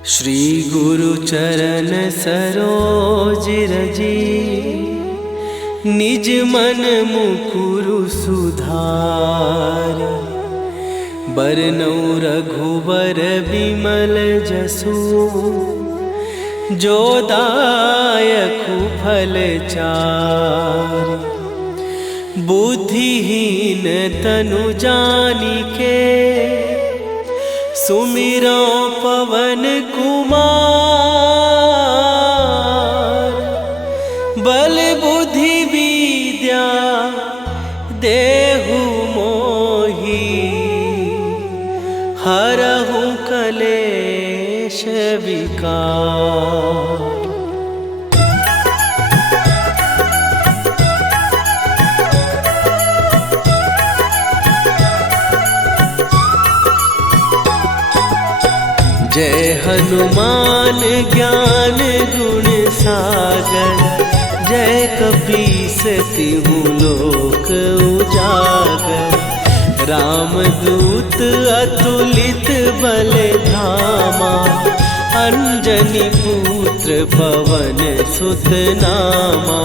श्री गुरु चरण सरोज रजी, निज मन मुकुरु सुधार। बरनौ रघुबर बिमल जसु, जो दायकु फल चार। बुद्धिहीन तनु जानिके, सुमिरो पवन कुमार। बल बुद्धि विद्या देहु मोहि, हरहु कलेश विकार। जय हनुमान ज्ञान गुण सागर, जय कपीस तिहु लोक उजागर। रामदूत अतुलित बल धामा, अंजनी पुत्र पवन सुत नामा।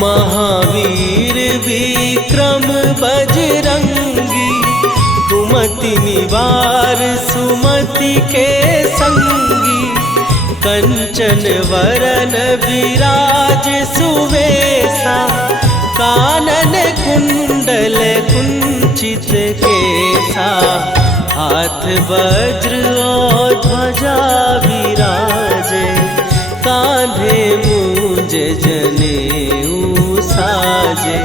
महावीर विक्रम बजरंगी, कुमति निवार सुमति के संगी। कंचन वरन विराज सुवेशा, कानन कुंडल कुंचित केसा। हाथ वज्र और ध्वजा विराजे, कांधे मूंज जनेऊ साजे।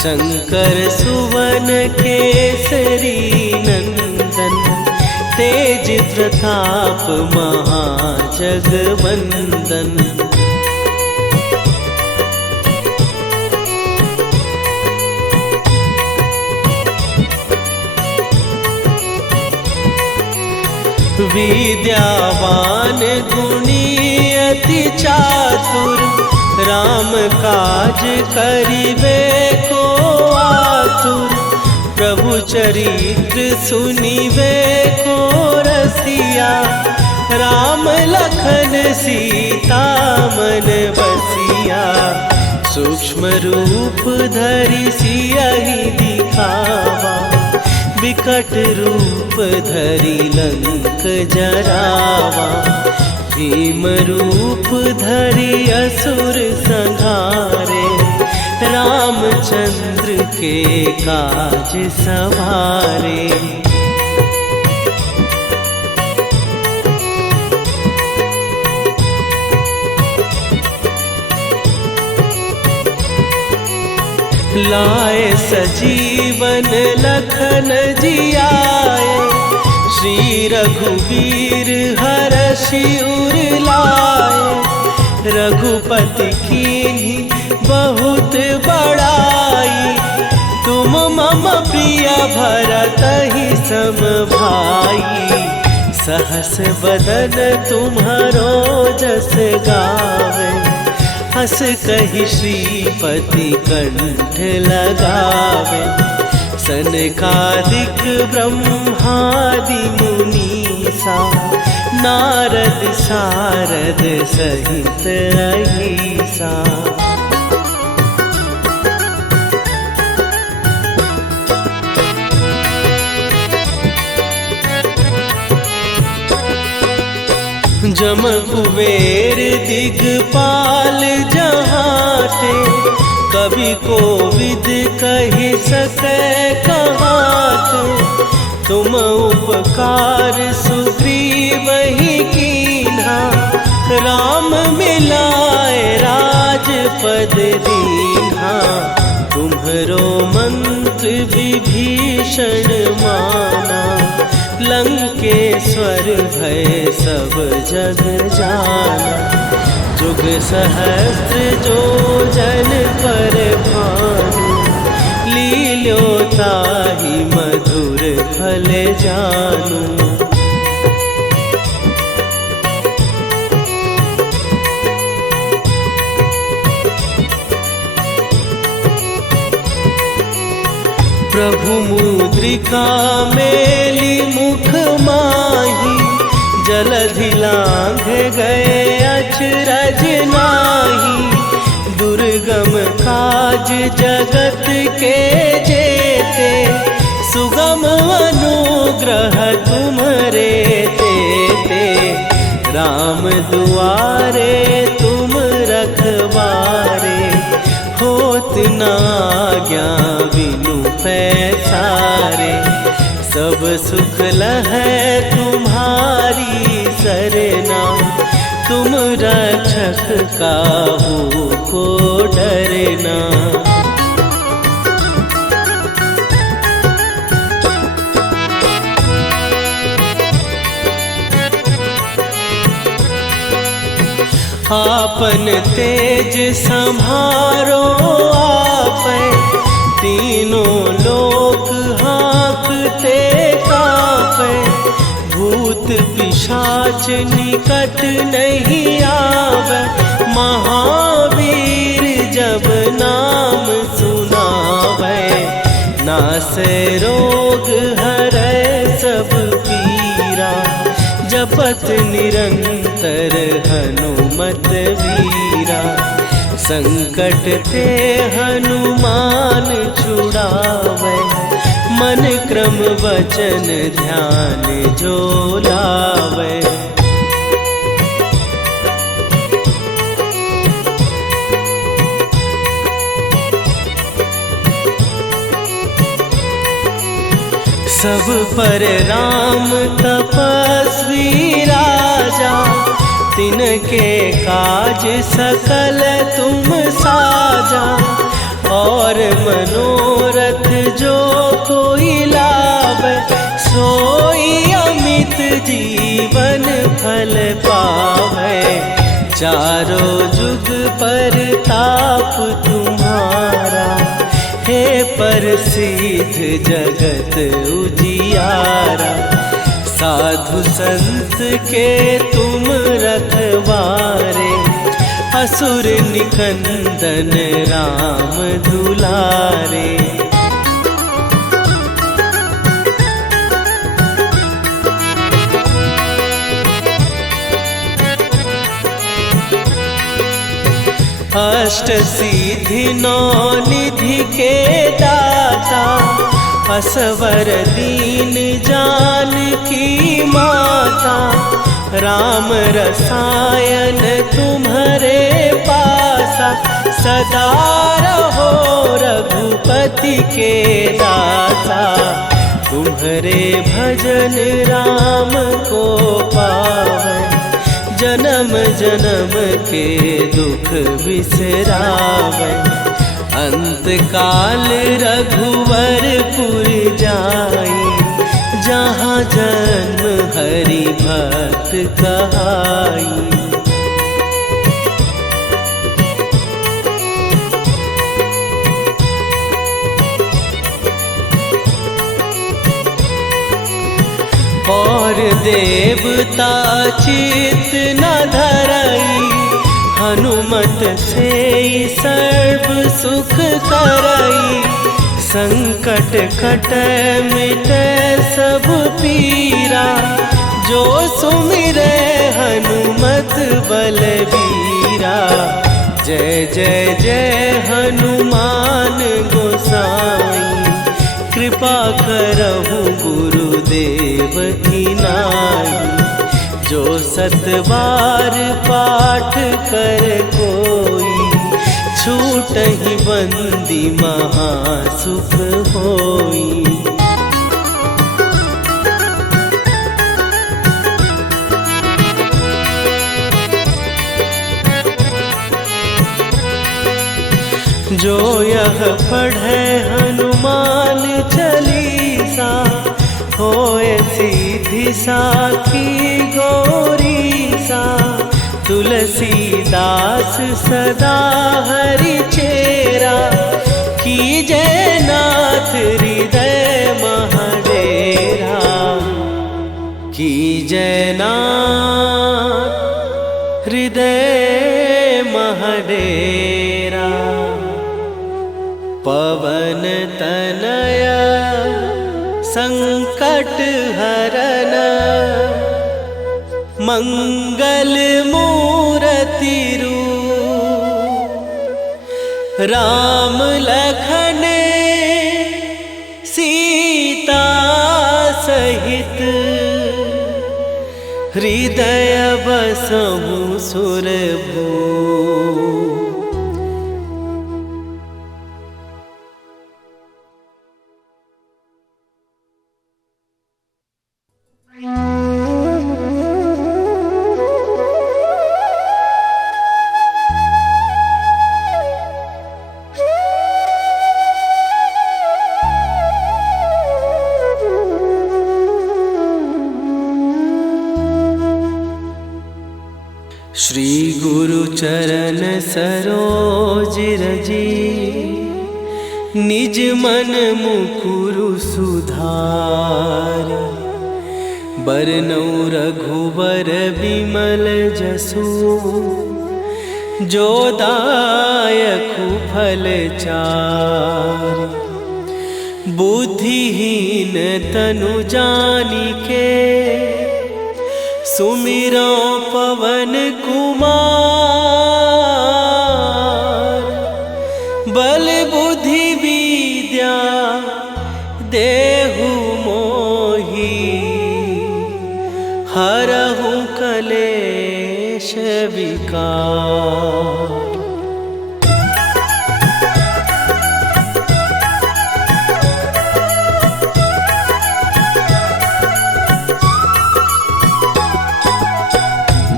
शंकर सुवन केसरी नंदन, तेज प्रताप महाजगवंदन। विद्यावान गुणी अति चातुर, राम काज करिबे को आतुर। प्रभु चरित्र सुनिबे को रसिया, राम लखन सीता मन बसिया। सूक्ष्म रूप धरि सियहि दिखावा, विकट रूप धरि लंक जरावा। भीम रूप धरि असुर संहारे, रामचंद्र के काज सवारे। लाए सजीवन लखन जियाए, श्री रघुवीर हरषि उर लाए। रघुपति कीन्ही बहुत बड़ाई, तुम मम प्रिय भरतहि सम भाई। सहस बदन तुम्हारो जस गावे, हस कहि श्रीपति कंठ लगावे। सनकादिक ब्रह्मादि मुनीसा, नारद सारद सहित अहिसा। जम कुबेर दिगपाल जहाते, कवि कोविद कहि सकै कहाते। तुम उपकार सुग्रीवहि कीन्हा, राम मिलाए राजपद दीन्हा। तुम्हरो मंत्र विभीषण माना, लंकेश्वर भय सब जग जाना। जुग सहस्त्र जो जन पर भानु, लील्यो ताहि मधुर फल जानू। प्रभु मुद्रिका मेली मुख माही, जलधि लांघ गए अचरज नाही। दुर्गम काज जगत के जेते, सुगम अनुग्रह तुम्हरे तेते। राम दुआरे तुम रखवारे, होत न आज्ञा बिनु पैसारे। सब सुख लहै तुम्हारी सरना, तुम रक्षक काहू को डरना। आपन तेज संभारो आपै, तीनों लोक हाँकते कांपै। भूत पिशाच निकट नहीं आवे, महावीर जब नाम सुनावे। नासै रोग हरै सब पीरा, जपत निरंतर हनुमत वीरा। संकट ते हनुमान छुड़ावे, मन क्रम वचन ध्यान जो लावे। सब पर राम तपस्वी राजा, तिनके काज सकल तुम साजा। और मनोरथ जो कोई लावे, सोई अमित जीवन फल पावे। चारों जुग पर ताप तुम्हारा, हे प्रसिद्ध जगत उजियारा। साधु संत के तुम रखवारे, असुर निकंदन राम दुलारे। अष्ट सिद्धि नौ निधि के दाता, असवर दीन जानकी माता। राम रसायन तुम्हारे पासा, सदा रहो रघुपति के दासा। तुम्हारे भजन राम को पावै, जन्म जन्म के दुख बिसरावै। अंत काल रघुवरपुर जाई, जहाँ जन्म हरि भक्त कहाई। और देवता चित न धरई, हनुमत से सर्व सुख करई। संकट कटै मिटै सब पीरा, जो सुमिरै हनुमत बलबीरा। जय जय जय हनुमान गोसाई, कृपा करहु गुरुदेव की नाई। जो सत बार पाठ कर कोई, छूटहि बंदी महासुख होई। जो यह पढ़े हनुमान चालीसा, होए सीधी साखी गौरीसा। तुलसीदास सदा हरि चेरा, कीजय नाथ हृदय महडेरा। कीजय नाथ हृदय महडेरा। पवन तनय शरण मंगल मूर्ति रूप राम लखन सीता सहित हृदय बसहु सुरभू। श्री गुरु चरण सरोज रजी निज मन मुकुरु सुधार। बरनौ रघुबर बिमल जसु जो दायकु फल चार। बुद्धिहीन तनु जानिके सुमिरो पवन कुमार। बल बुद्धि विद्या देहु मोहि हरहु कलेश विकार।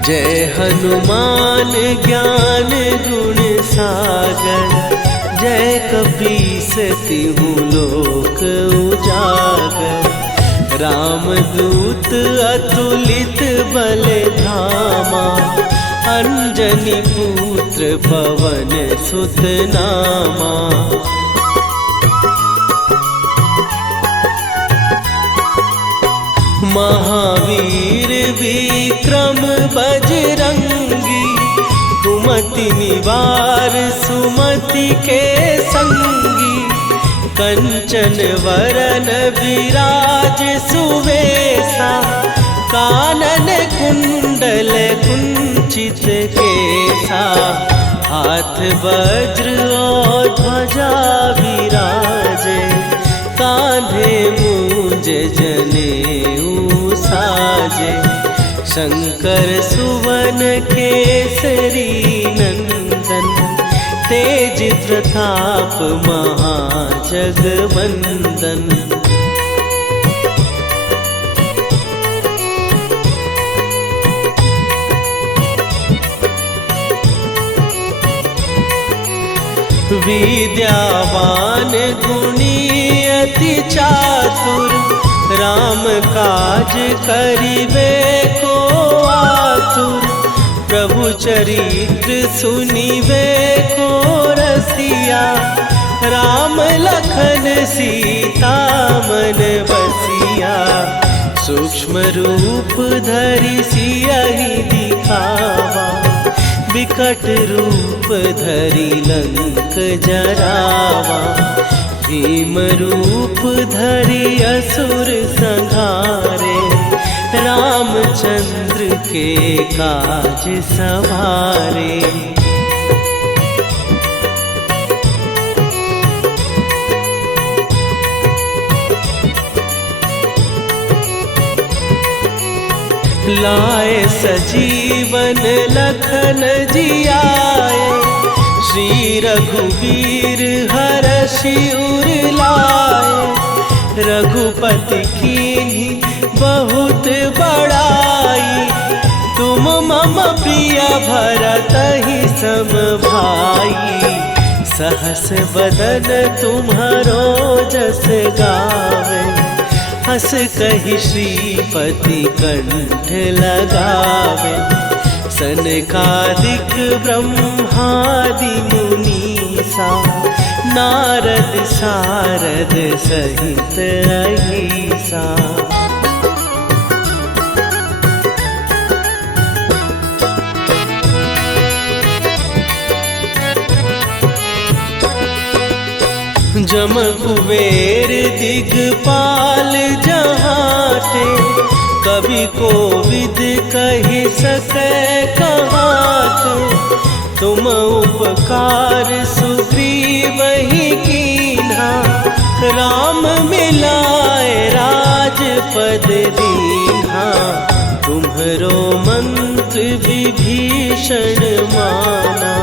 जय हनुमान ज्ञान गुण सागर। जय कपीस तिहु लोक उजागर। रामदूत अतुलित बल धामा। अंजनी पुत्र पवन सुत नामा। महावीर विक्रम बजरंगी। कुमति निवार सुमति के संगी। कंचन वरन विराज सुवेशा। कानन कुंडल कुंचित केसा। हाथ वज्र और ध्वजा विराजे। कांधे मूंज जनेऊ साजे। शंकर सुवन केसरी नंदन। तेज प्रताप महाजगवंदन। विद्यावान गुणी अति चातुर। राम काज करिबे को आतुर। प्रभु चरित्र सुनिबे को रसिया। राम लखन सीता मन बसिया। सूक्ष्म रूप धरि सियहि दिखावा। विकट रूप धरि लंक जरावा। भीम रूप धरि असुर संहारे। रामचंद्र के काज सवारे। लाए सजीवन लखन जियाए। श्री रघुवीर हरषि उर लाए। रघुपति कीन्ही बहुत बड़ाई। तुम मम प्रिय भरतहि सम भाई। सहस बदन तुम्हारो जस गावे। हस कहि श्रीपति कंठ लगावे। सनकादिक ब्रह्मादि मुनीसा। नारद सारद सहित अहिसा। जम कुबेर दिगपाल जहाते, कवि कोविद कहि सकै कहाते। तुम उपकार सुग्रीव ही कीन्हा, राम मिलाए राजपद दीन्हा। तुम्हरो मंत्र विभीषण माना,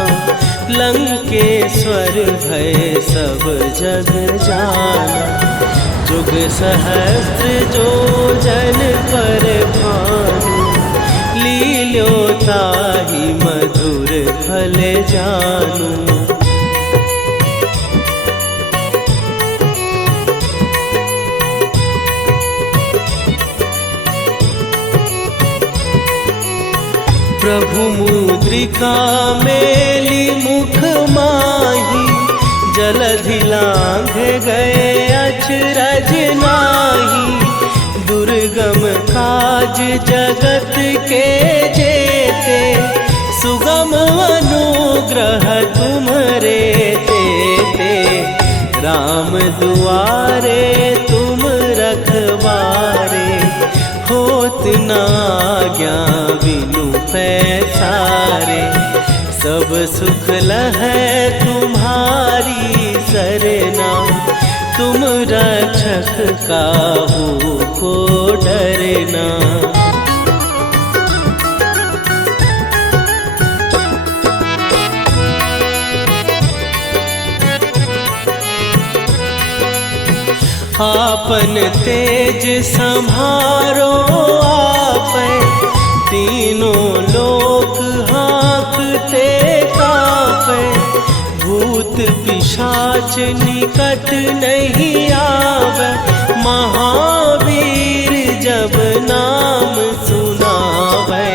लंकेश्वर भय सब जग जाना। जुग सहस्त्र जो जन पर भानु, लील्यो ताहि मधुर फल जानू। प्रभु मुद्रिका मेली मुख माही, जलधि लांघ गए अचरज नाही। दुर्गम काज जगत के जेते, सुगम अनुग्रह तुम्हरे तेते। राम दुआरे तुम रखवारे, होत न आज्ञा बिनु पैसारे। सब सुख लहै तुम्हारी सरना, तुम रक्षक काहू को डरना। आपन तेज सम्हारो आपै, तीनों लोक हाँकते कांपै। भूत पिशाच निकट नहीं आवे, महावीर जब नाम सुनावे।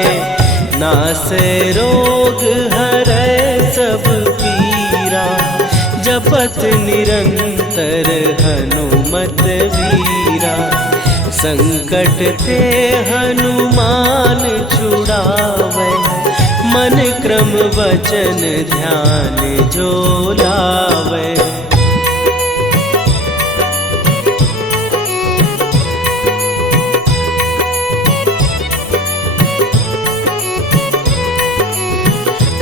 नासै रोग हरै सब पीरा, जपत निरंतर हनुमत वीरा। संकट ते हनुमान छुड़ावे, मन क्रम वचन ध्यान जो लावे।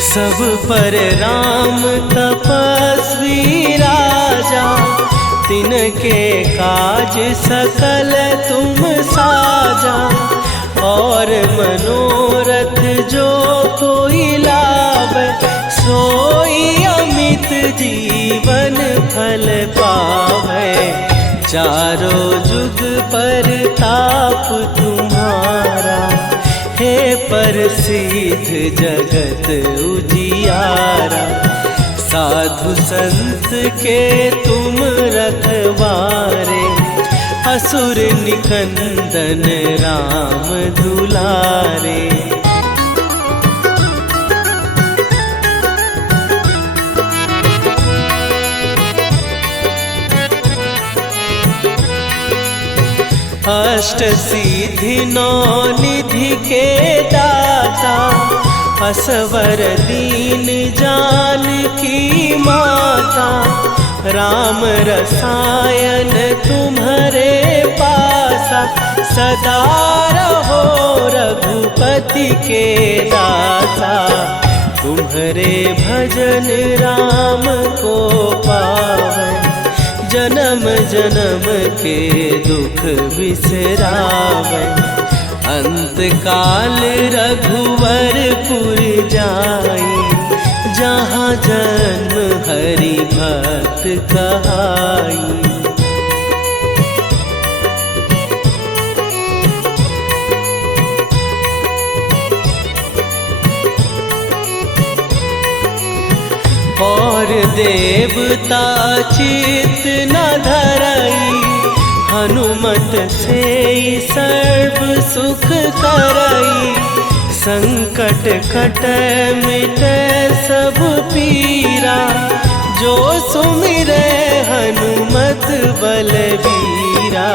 सब पर राम तपस्वी राजा, तिनके काज सकल तुम साजा। और मनोरथ जो कोई लावे, सोई अमित जीवन फल पावे। चारों जुग पर ताप तुम्हारा, हे प्रसिद्ध जगत उजियारा। साधु संत के तुम रखवारे, असुर निकंदन राम दुलारे। अष्ट सिद्धि नौ निधि के दाता, असवर दीन जानकी माता। राम रसायन तुम्हारे पासा, सदा रहो रघुपति के दासा। तुम्हारे भजन राम को पावै, जन्म जन्म के दुख बिसरावै। अंत काल रघुवरपुर जाई, जहाँ जन्म हरि भक्त कहाई। और देवता चित न धरई, हनुमत से सर्व सुख करई। संकट कटै मिटै सब पीरा, जो सुमिरै हनुमत बलबीरा।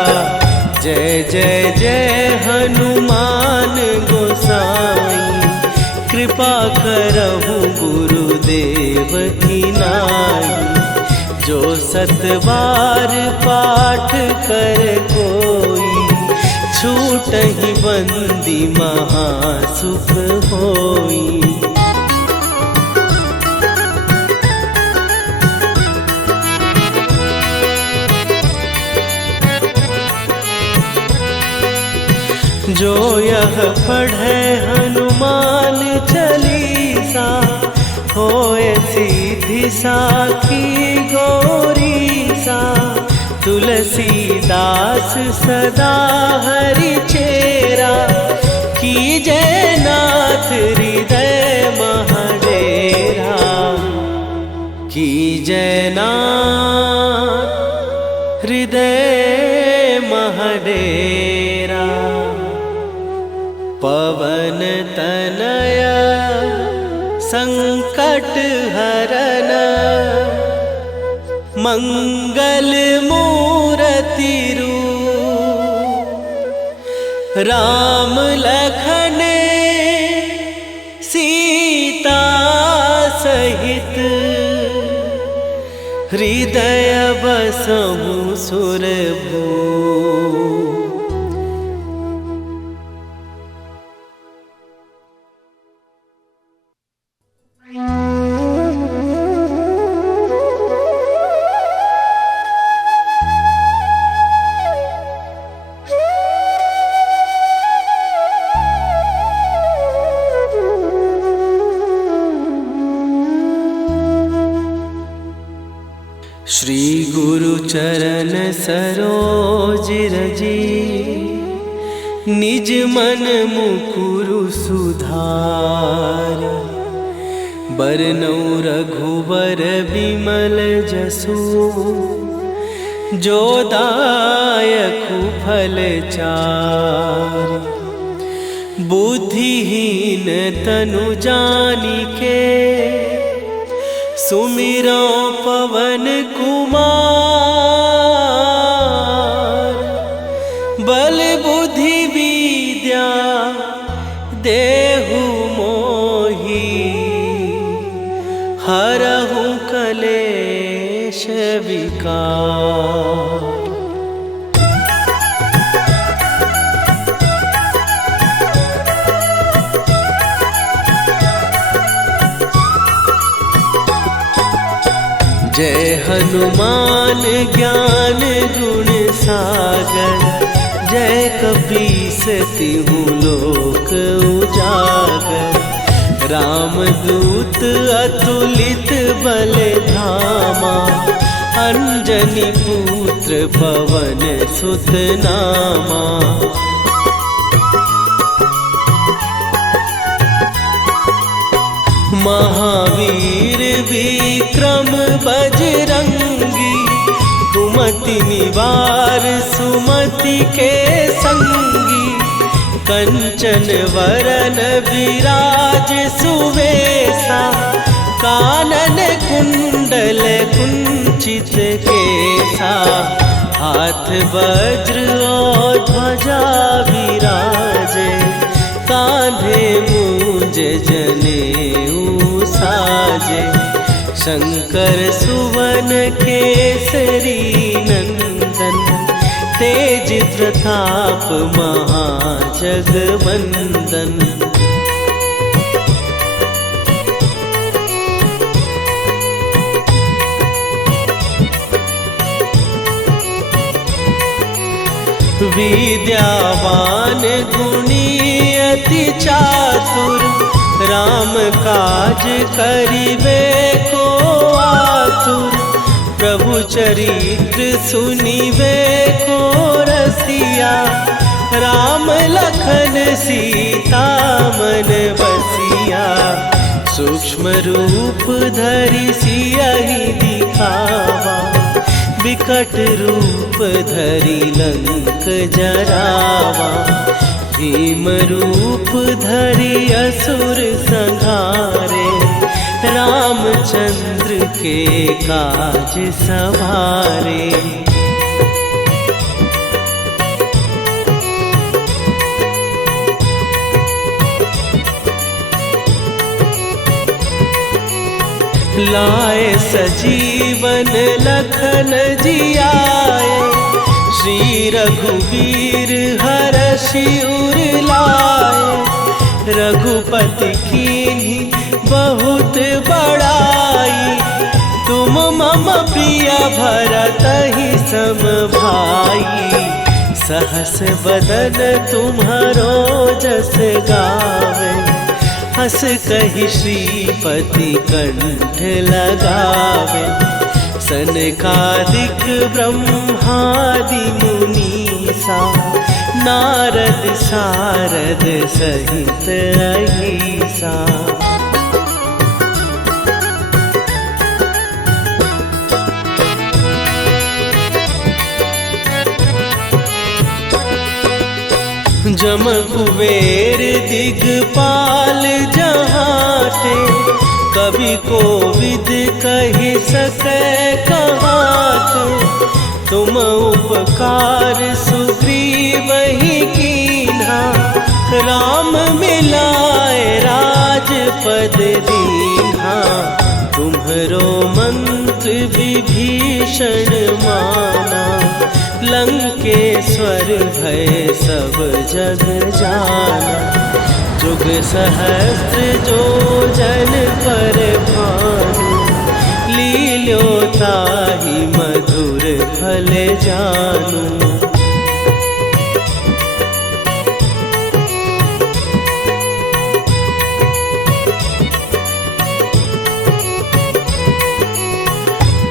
जय जय जय हनुमान गोसाई, कृपा करहु गुरुदेव की नाई। जो सतबार पाठ कर कोई, छूटहि बंदी महासुख होई। जो यह पढ़े हनुमान चालीसा, होए सीधी साखी गौरीसा। तुलसीदास सदा हरि चेरा, कीजय नाथ हृदय महडेरा। कीजय नाथ हृदय महडेरा। पवन तनया संकट हरन, मंगल मूर्ति रूप। राम लखन सीता सहित, हृदय बसहु सुरभूप। श्री गुरु चरण सरोज रजी, निज मन मुकुरु सुधार। बरनउँ रघुबर बिमल जसु, जो दायकु फल चार। बुद्धिहीन तनु जानिके, सुमिरो पवन कुमार। बल बुद्धि विद्या देहु मोहि, हरहु कलेश विकार। जय हनुमान ज्ञान गुण सागर, जय कपीस तिहु लोक उजागर। रामदूत अतुलित बल धामा, अंजनी पुत्र पवन सुत नामा। महावीर विक्रम बजरंगी, कुमति निवार सुमति के संगी। कंचन वरन विराज सुवेशा, कानन कुंडल कुंचित केसा। हाथ वज्र और ध्वजा विराजे, कांधे मूंज जनेऊ साजे। शंकर सुवन केसरी नंदन, तेज प्रताप महाजगवंदन। विद्यावान गुणी अति चातुर, राम काज करिबे को आतुर। प्रभु चरित्र सुनिबे को रसिया, राम लखन सीता मन बसिया। सूक्ष्म रूप धरि सियहि दिखावा, विकट रूप धरि लंक जरावा। भीम रूप धरि असुर संहारे, रामचंद्र के काज सवारे। लाए सजीवन लखन जियाए, श्री रघुवीर हरषि उर लाए। रघुपति कीन्ही बहुत बड़ाई, तुम मम प्रिय भरतहि सम भाई। सहस बदन तुम्हारो जस गावे, हस कहि श्रीपति कंठ लगावे। सनकादिक ब्रह्मादि मुनीसा, नारद सारद सहित अहिसा। जम कुबेर दिगपाल जहाते, कवि कोविद कहि सकै कहाते। तुम उपकार सुग्रीवहि कीन्हा, राम मिलाए राजपद दीन्हा। तुम्हरो मंत्र विभीषण माना, लंकेश्वर भय सब जग जाना। जुग सहस्त्र जो जन पर भानु, लील्यो ताहि मधुर फल जानू।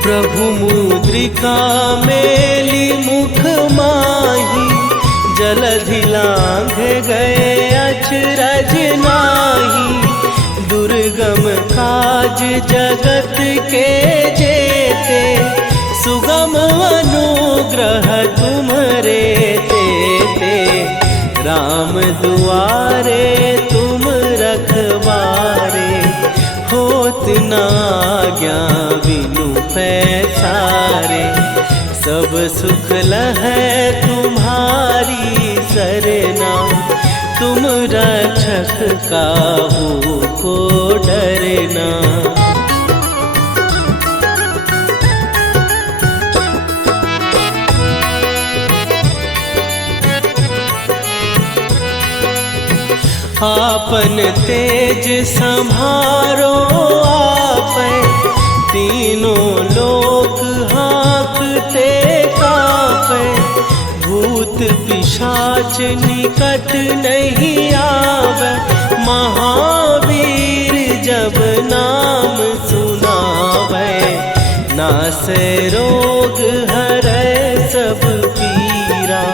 प्रभु मुद्रिका मेली मुख माही, जलधि लांघ गए अचरज नाही। दुर्गम काज जगत के जेते, सुगम अनुग्रह तुम्हरे तेते। राम दुआरे तुम रखवारे, होत न आज्ञा बिनु पैसारे। सब सुख लहै तुम्हारी सरना, तुम रक्षक काहू को डरना। आपन तेज सम्हारो आपै, तीनों लोक हाँकते कांपै। भूत पिशाच निकट नहीं आवे, महावीर जब नाम सुनावे। नासै रोग हरै सब पीरा,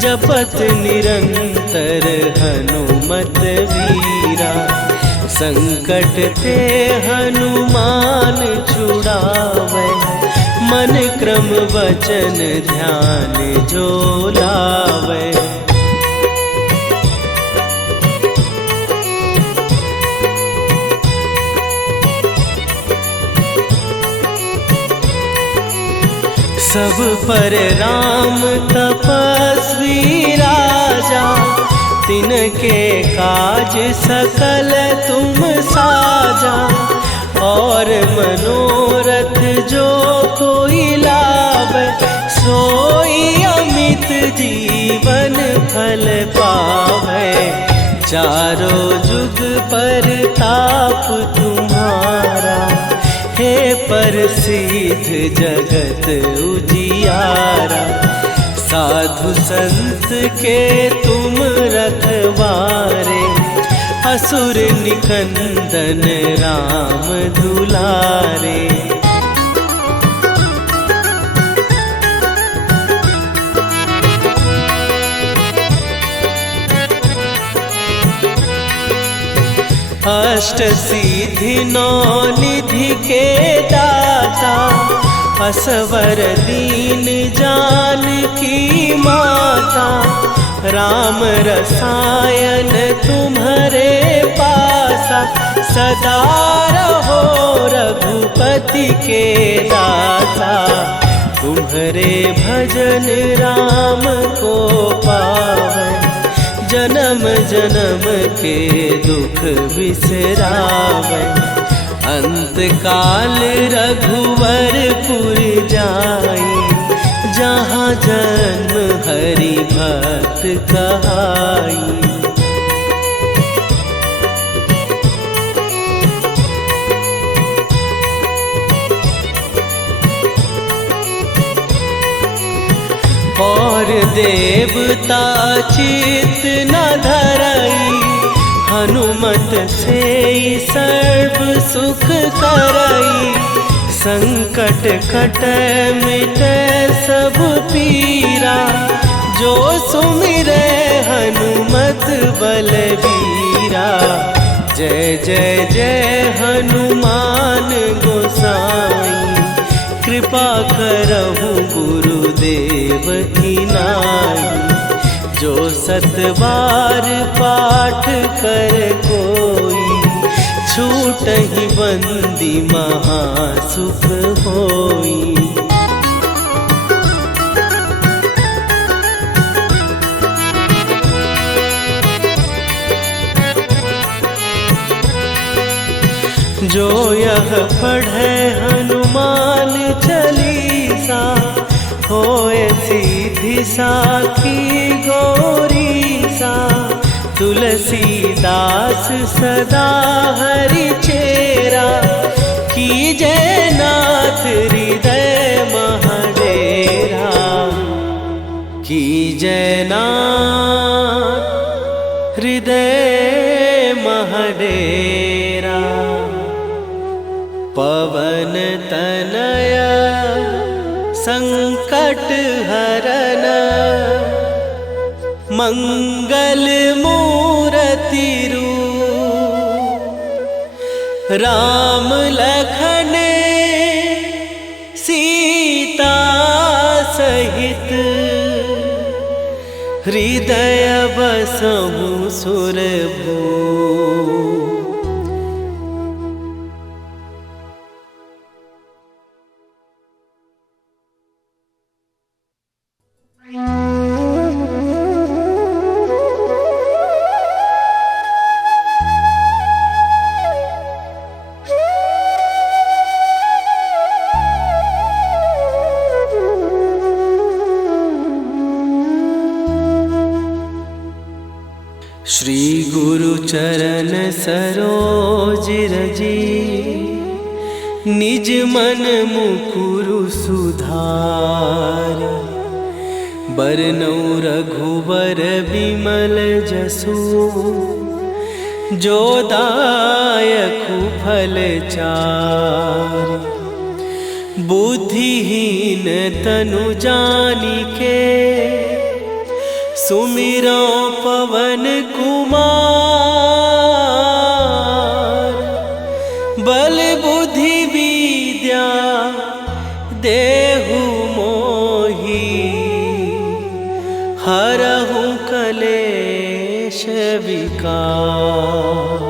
जपत निरंतर हनुमत वीरा। संकट ते हनुमान छुड़ावे, मन क्रम वचन ध्यान जो लावे। सब पर राम तपस्वी राजा, तिनके काज सकल तुम साजा। और मनोरथ जो कोई लावे, सोई अमित जीवन फल पावे। चारों जुग पर ताप तुम्हारा, हे प्रसिद्ध जगत उजियारा। साधु संत के तुम रखवारे, असुर निकंदन राम दुलारे। अष्ट सिद्धि नौ निधि के दाता, असवर दीन जानकी माता। राम रसायन तुम्हारे पासा, सदा रहो रघुपति के दासा। तुम्हारे भजन राम को पावे, जन्म जन्म के दुख बिसरावे। अंत काल रघुवरपुर जाई, जहाँ जन्म हरि भक्त कहाई। और देवता चित न धरई, हनुमत से सर्व सुख करई। संकट कट मिटे सब पीरा, जो सुमिरे हनुमत बलबीरा। जय जय जय हनुमान गोसाई, कृपा करहु गुरुदेव की नाई। जो सत बार पाठ कर कोई, छूटहि बंदी महासुख होई। जो यह पढ़े हनुमान चालीसा, होए सीधी साखी गौरीसा। तुलसीदास सदा हरि चेरा, कीजय नाथ हृदय महडेरा। कीजय नाथ हृदय महडेरा। पवन तनय संकट हरन, मंगल मूरति रूप। राम लखन सीता सहित, हृदय बसहु सुरभूप। श्री गुरु चरण सरोज रजी, निज मन मुकुरु सुधार। बरनउँ रघुवर बिमल जसु, जो दायकु फल चारि। बुद्धिहीन तनु जानिके, सुमिरो पवन कुमार। बल बुद्धि विद्या देहु मोहि, हरहु कलेश विकार।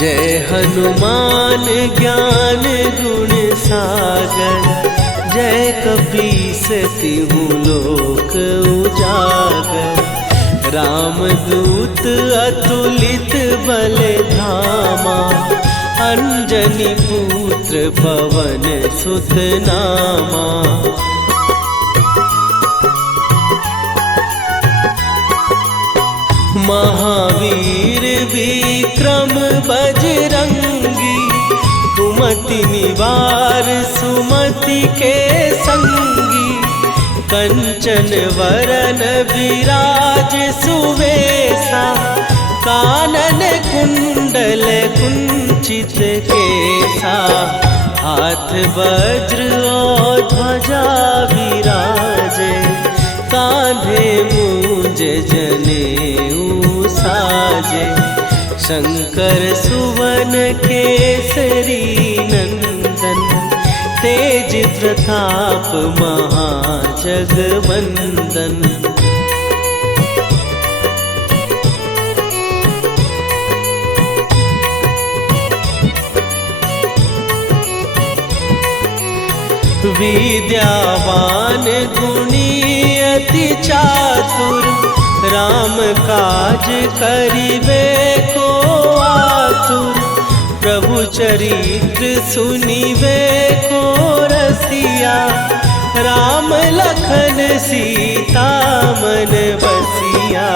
जय हनुमान ज्ञान गुण सागर, जय कपीस तिहु लोक उजागर। रामदूत अतुलित बल धामा, अंजनी पुत्र पवन सुत नामा। महावीर विक्रम बजरंगी, कुमति निवार सुमति के संगी। कंचन वरन विराज सुवेशा, कानन कुंडल कुंचित केसा। हाथ वज्र और ध्वजा विराजे, कांधे मूंज जनेऊ साजे। शंकर सुवन केसरी नंदन, तेज प्रताप महाजगवंदन। विद्यावान गुणी अति चातुर, राम काज करिबे को आतुर। प्रभु चरित्र सुनिबे को रसिया, राम लखन सीता मन बसिया।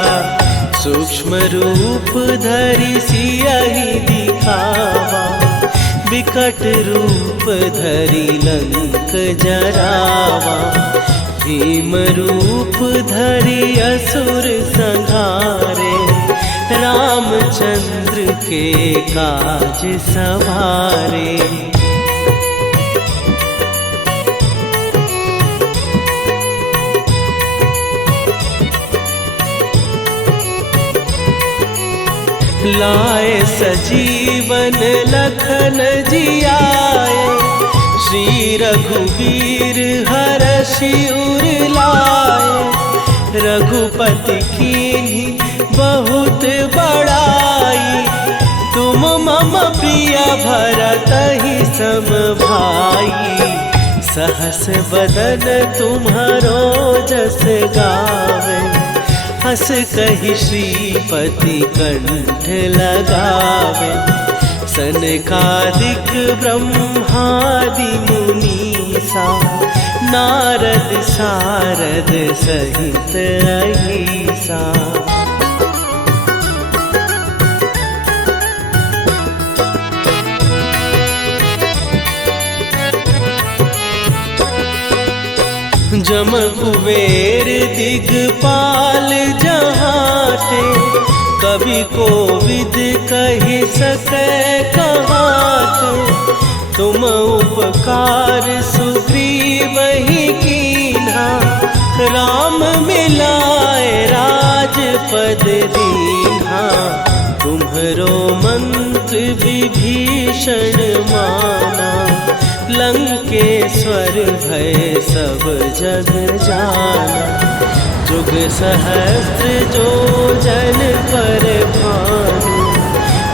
सूक्ष्म रूप धरि सियहि दिखावा, विकट रूप धरि लंक जरावा। भीम रूप धरि असुर संहारे, रामचंद्र के काज सवारे। लाए सजीवन लखन जियाए, श्री रघुवीर हरषि उर लाए। रघुपति कीन्ही बहुत बड़ाई, तुम मम प्रिय भरतहि सम भाई। सहस बदन तुम्हारो जस गावे, हस कहि श्रीपति कंठ लगावे। सनकादिक ब्रह्मादि मुनीसा, नारद सारद सहित अहिसा। जम कुबेर दिगपाल जहाते, कवि कोविद कहि सकै कहाते। तुम उपकार सुग्रीवहि कीन्हा, राम मिलाए राजपद दीन्हा। तुम्हरो मंत्र विभीषण माना, लंकेश्वर भय सब जग जाना। जुग सहस्त्र जो जन पर भानु,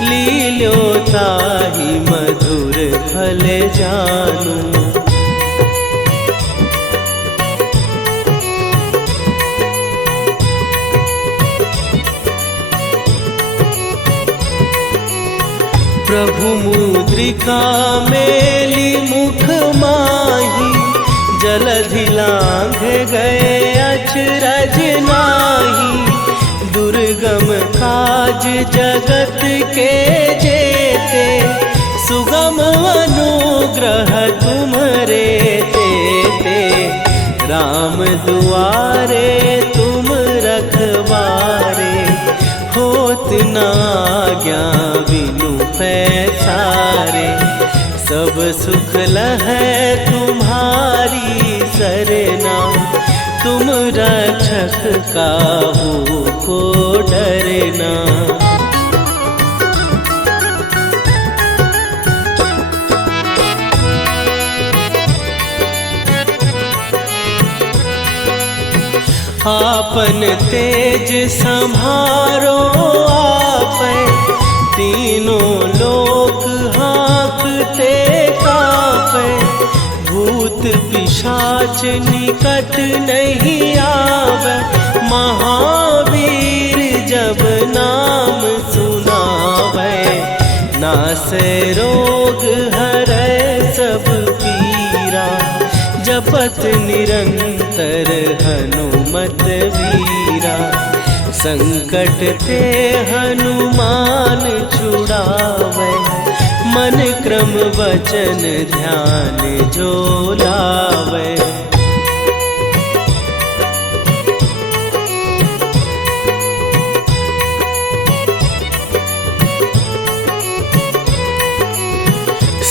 लील्यो ताहि मधुर फल जानू। प्रभु मुद्रिका मेली मुख माही, जलधि लांघ गए अचरज नाही। दुर्गम काज जगत के जेते, सुगम अनुग्रह तुम्हरे तेते। राम दुआरे तुम रखवारे, होत न आज्ञा बिनु पैसारे। सब सुख लहै तुम्हारी सरना, तुम रक्षक काहू को डरना। आपन तेज संभारो आपै, तीनों लोक हाँकते कांपै। भूत पिशाच निकट नहीं आवे, महावीर जब नाम सुनावे। नासै रोग हरै सब पीरा, जपत निरंतर हनुमत वीरा। संकट ते हनुमान छुड़ावे, मन क्रम वचन ध्यान जो लावे।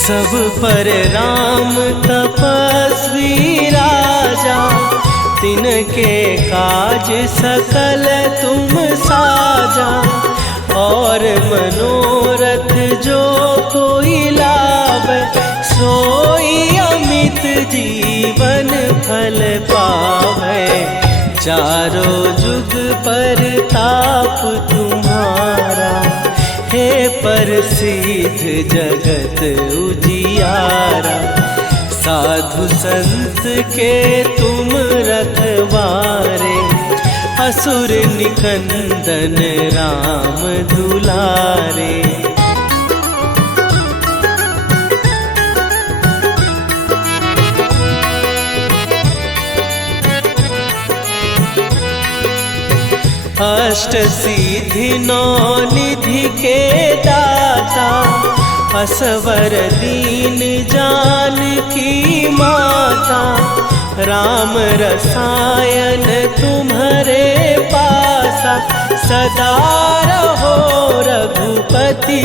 सब पर राम तपस्वी राजा, तिनके काज सकल तुम साजा। और मनोरथ जो कोई लावे, सोई अमित जीवन फल पावे। चारों जुग पर ताप तुम्हारा, हे प्रसिद्ध जगत उजियारा। साधु संत के तुम रखवारे, असुर निकंदन राम दुलारे। अष्ट सिद्धि नौ निधि के दाता, असवर दीन जानकी माता। राम रसायन तुम्हारे पासा, सदा रहो रघुपति